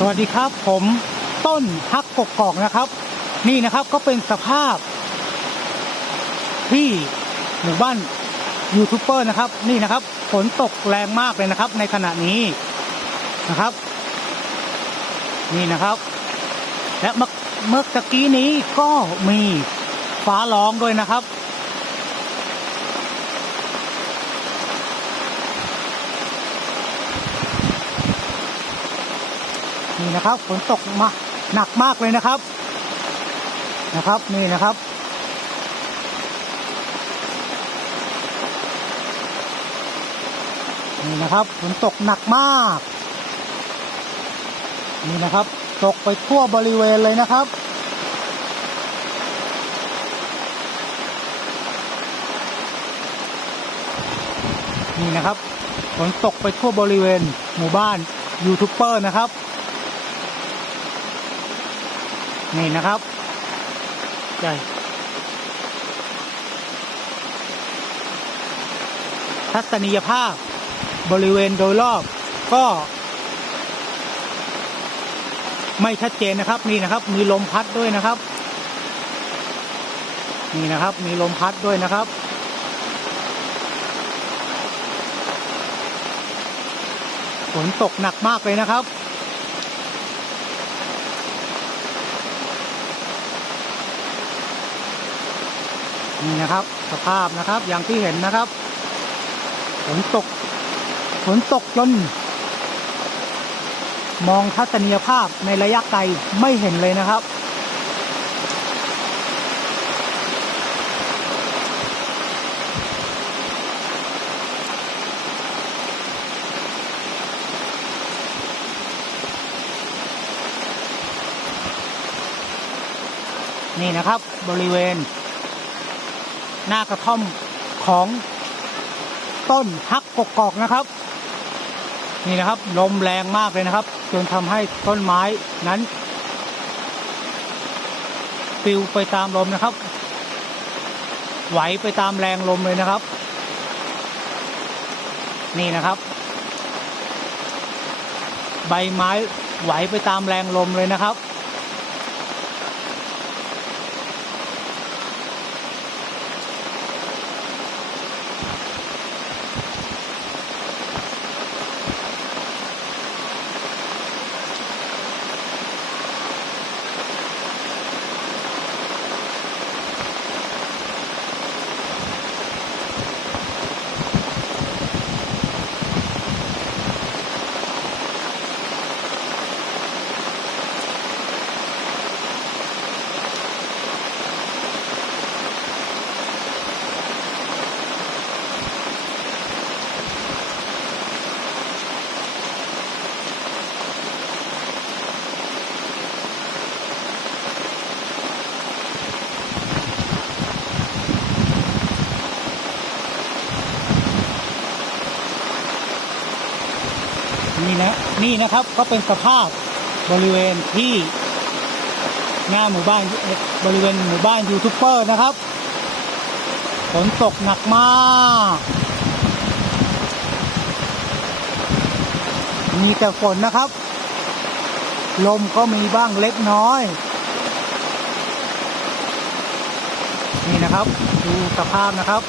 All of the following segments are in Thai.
สวัสดีครับผมต้นฮักกกอกนะครับนี่นะครับก็เป็นสภาพที่หมู่บ้านยูทูบเบอร์นะครับนี่นะครับฝนตกแรงมากเลยนะครับในขณะนี้นะครับนี่นะครับและเมื่อตะกี้นี้ก็มีฟ้าร้องด้วยนะครับนี่นะครับฝนตกมาหนักมากเลยนะครับนี่นะครับนี่นะครับฝนตกหนักมากนี่นะครับตกไปทั่วบริเวณเลยนะครับนี่นะครับฝนตกไปทั่วบริเวณหมู่บ้านยูทูบเบอร์นะครับนี่นะครับใช่ทัศนียภาพบริเวณโดยรอบก็ไม่ชัดเจนนะครับนี่นะครับมีลมพัดด้วยนะครับนี่นะครับมีลมพัดด้วยนะครับฝนตกหนักมากเลยนะครับนี่นะครับสภาพนะครับอย่างที่เห็นนะครับฝนตกจนมองทัศนียภาพในระยะไกลไม่เห็นเลยนะครับนี่นะครับบริเวณหน้ากระท่อมของต้นฮักกกอกนะครับนี่นะครับลมแรงมากเลยนะครับจนทำให้ต้นไม้นั้นปลิวไปตามลมนะครับไหวไปตามแรงลมเลยนะครับนี่นะครับใบไม้ไหวไปตามแรงลมเลยนะครับนี่นะครับก็เป็นสภาพบริเวณที่หน้าหมู่บ้านบริเวณหมู่บ้านยูทูบเบอร์นะครับฝนตกหนักมากมีแต่ฝนนะครับลมก็มีบ้างเล็กน้อยนี่นะครับดูสภาพนะครับ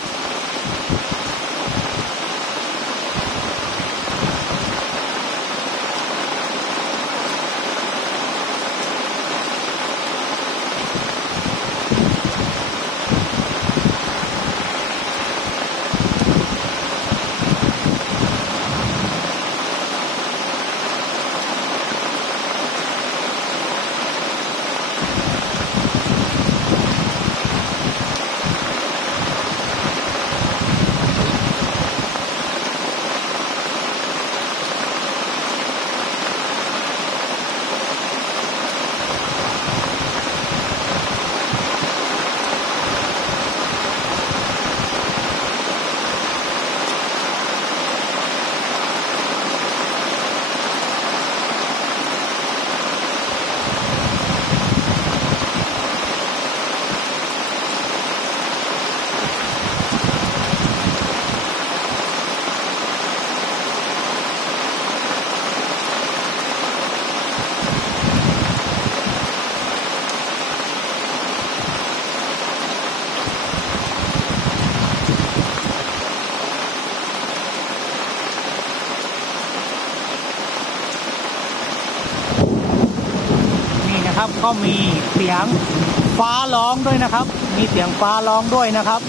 ก็มีเสียงฟ้าร้องด้วยนะครับ มีเสียงฟ้าร้องด้วยนะครับ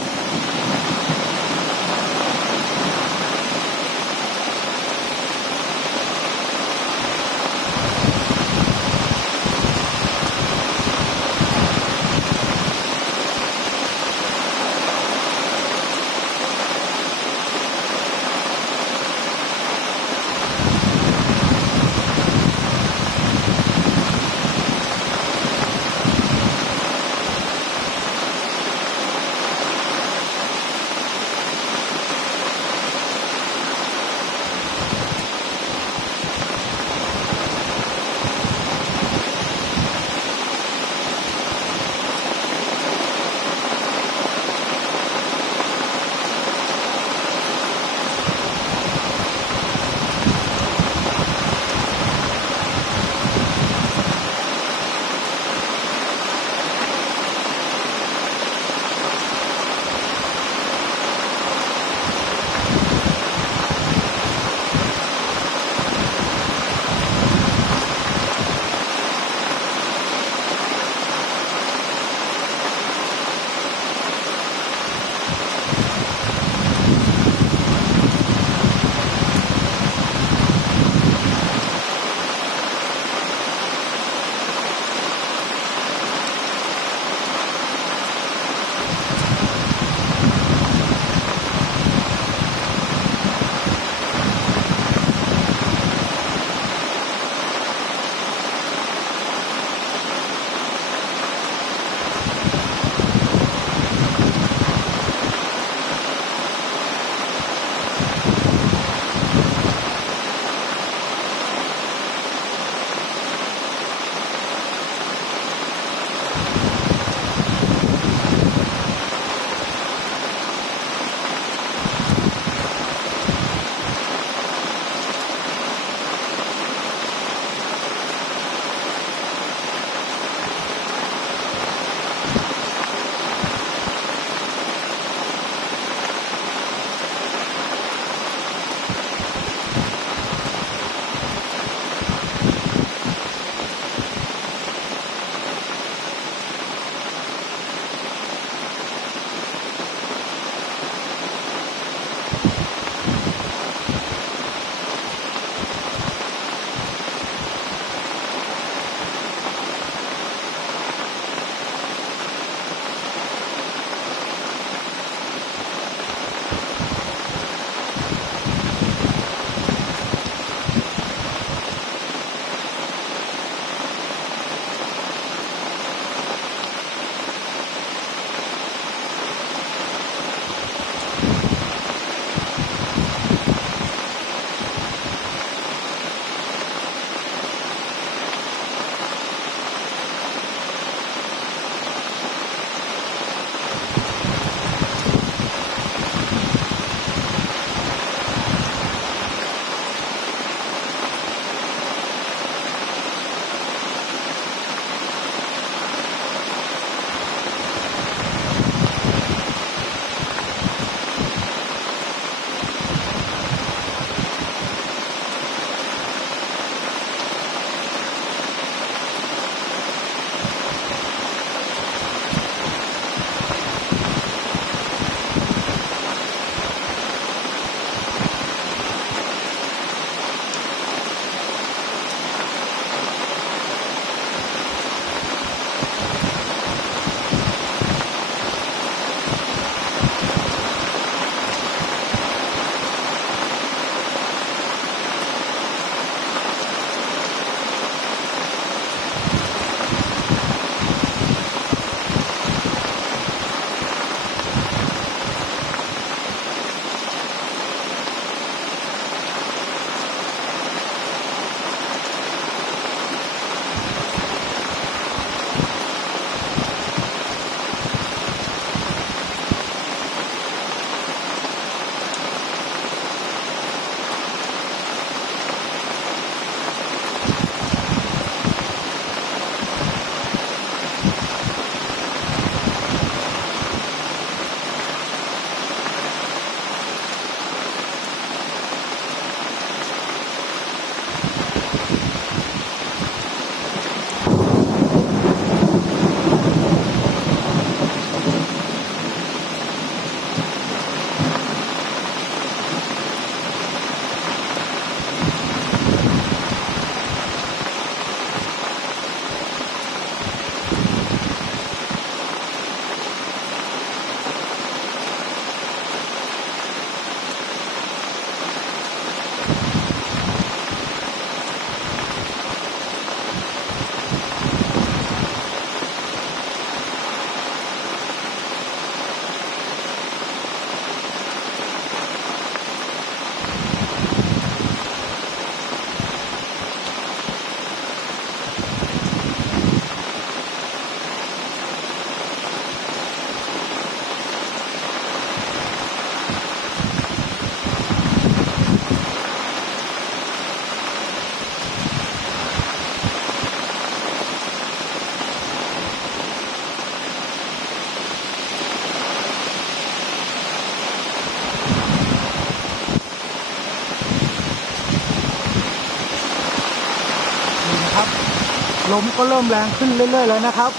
นะครับลมก็เริ่มแรงขึ้นเรื่อยๆเลยนะครับ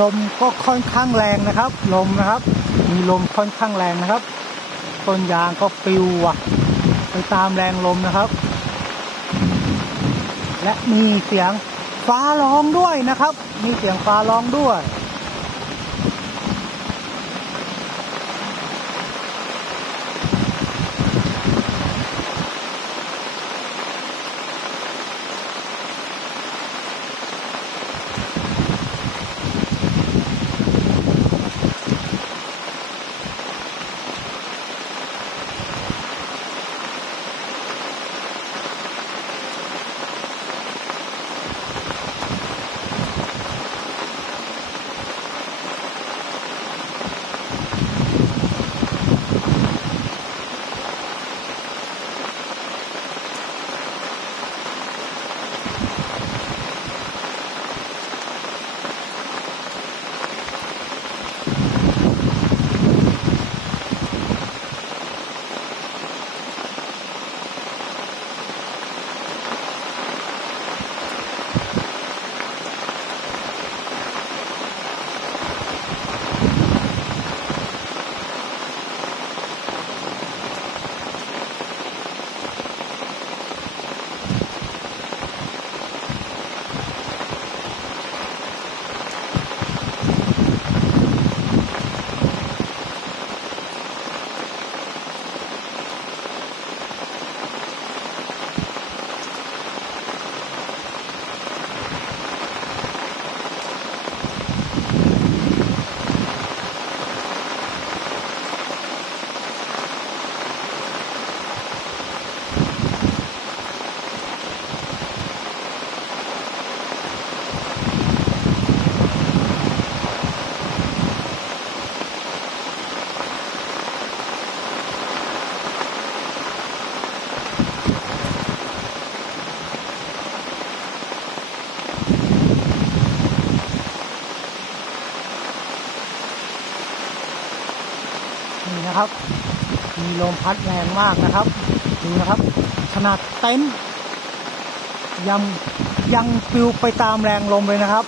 ลมก็ค่อนข้างแรงนะครับลมนะครับมีลมค่อนข้างแรงนะครับต้นยางก็ปลิวไปตามแรงลมนะครับและมีเสียงฟ้าร้องด้วยนะครับมีเสียงฟ้าร้องด้วยนี่นะครับมีลมพัดแรงมากนะครับดูนะครับขนาดเต็นท์ยังปลิวไปตามแรงลมเลยนะครับ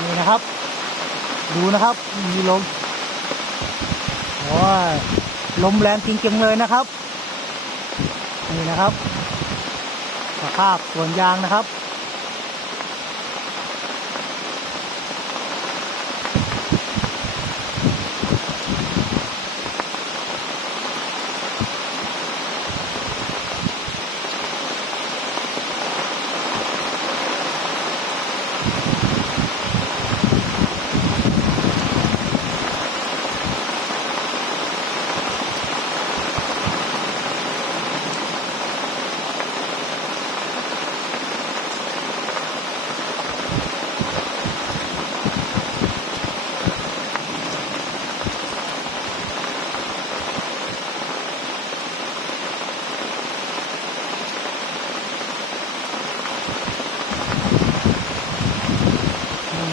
นี่นะครับดูนะครับมีลมโอ้ยลมแรงจริงๆเลยนะครับนี่นะครับสภาพสวนยางนะครับ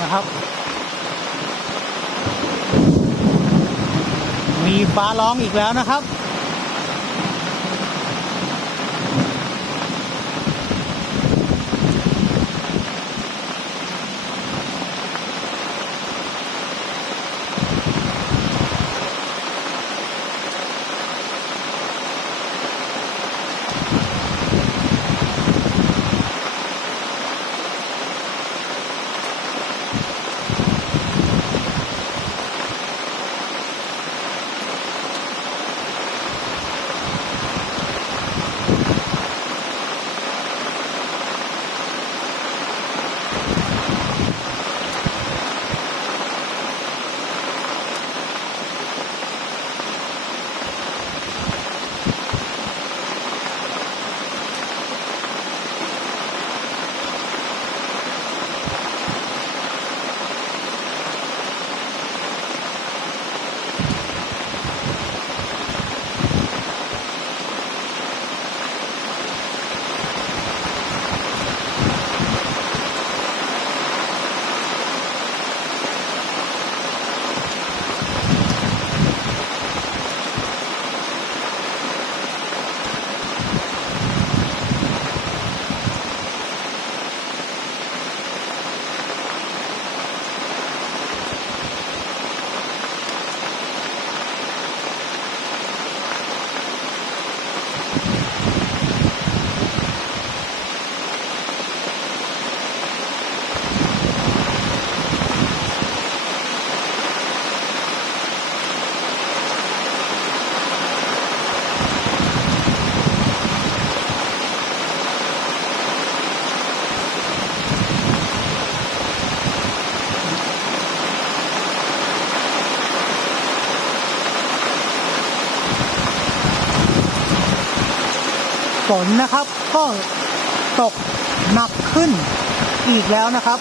นะครับมีฟ้าร้องอีกแล้วนะครับ ฝนนะครับก็ตกหนักขึ้นอีกแล้วนะครับ